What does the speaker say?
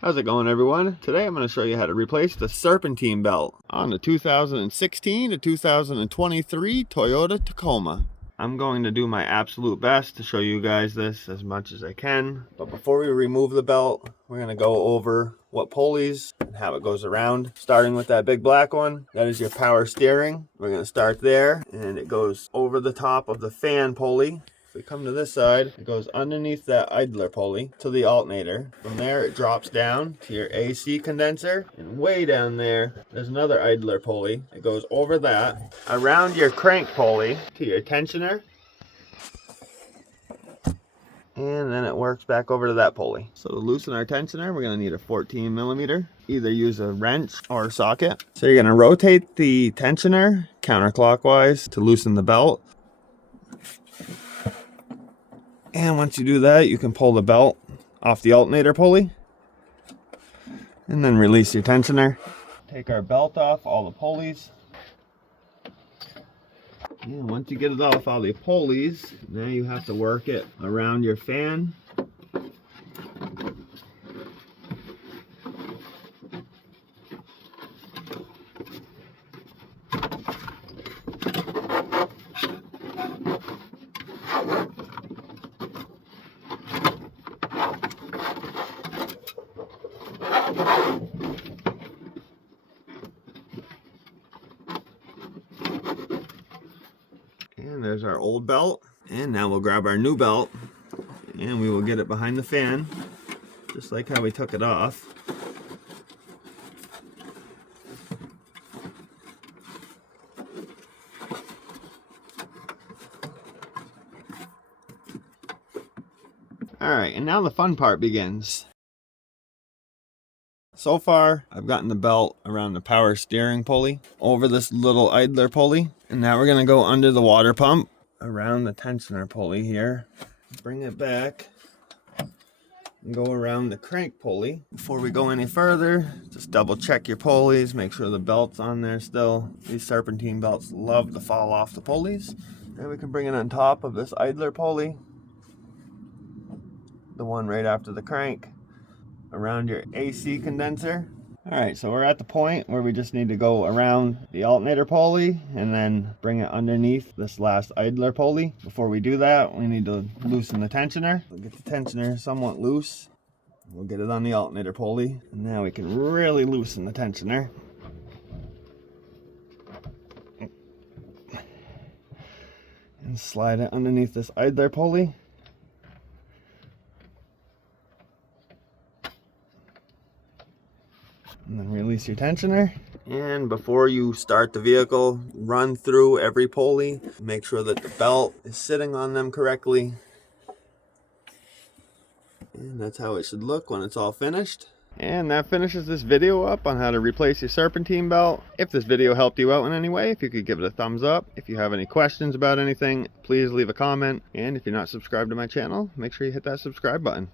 How's it going, everyone? Today I'm going to show you how to replace the serpentine belt on the 2016 to 2023 Toyota Tacoma. I'm going to do my absolute best to show you guys this as much as I can. But before we remove the belt, we're going to go over what pulleys and how it goes around. Starting with that big black one, that is your power steering. We're going to start there, and it goes over the top of the fan pulley. If we come to this side, it goes underneath that idler pulley to the alternator. From there, it drops down to your AC condenser. And way down there, there's another idler pulley. It goes over that, around your crank pulley to your tensioner. And then it works back over to that pulley. So to loosen our tensioner, we're going to need a 14 millimeter. Either use a wrench or a socket. So you're going to rotate the tensioner counterclockwise to loosen the belt. And once you do that, you can pull the belt off the alternator pulley and then release your tensioner. Take our belt off all the pulleys. And once you get it off all the pulleys, now you have to work it around your fan. And there's our old belt. And now we'll grab our new belt and we will get it behind the fan, just like how we took it off. Alright, and now the fun part begins. So far, I've gotten the belt around the power steering pulley, over this little idler pulley, and now we're going to go under the water pump, around the tensioner pulley here, bring it back, and go around the crank pulley. Before we go any further, just double check your pulleys, make sure the belt's on there still. These serpentine belts love to fall off the pulleys. Then we can bring it on top of this idler pulley, the one right after the crank, around your AC condenser. Alright, so we're at the point where we just need to go around the alternator pulley and then bring it underneath this last idler pulley. Before we do that, we need to loosen the tensioner. We'll get the tensioner somewhat loose. We'll get it on the alternator pulley. And now we can really loosen the tensioner. And slide it underneath this idler pulley. And then release your tensioner. And before you start the vehicle, run through every pulley. Make sure that the belt is sitting on them correctly. And that's how it should look when it's all finished. And that finishes this video up on how to replace your serpentine belt. If this video helped you out in any way, if you could give it a thumbs up. If you have any questions about anything, please leave a comment. And if you're not subscribed to my channel, make sure you hit that subscribe button.